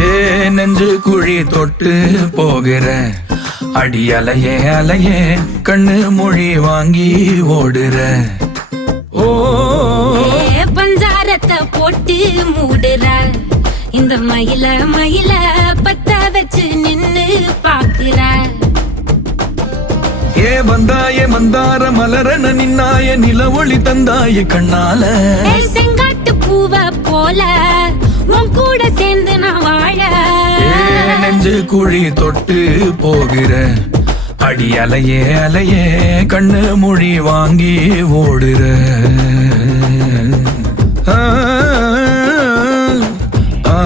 ஏ நெஞ்சு குழி தொட்டு போகிற அடி அலையே அலையே கண்ணு மொழி வாங்கி ஓடுற. ஓ பஞ்சாரத்தை போட்டு மூடுற இந்த மயில மயில பத்த வச்சு நின்னு பாக்குற. ஏ வந்தாய மந்தார மலரன நின்னாய நில ஒளி தந்தாய கண்ணால. செங்காட்டு பூவ போல உன் கூட சேர்ந்து நான் வாழ. நெஞ்சு குழி தொட்டு போகிற அடி அலையே அலையே கண்ணு மொழி வாங்கி ஓடுற. ஆ ஆ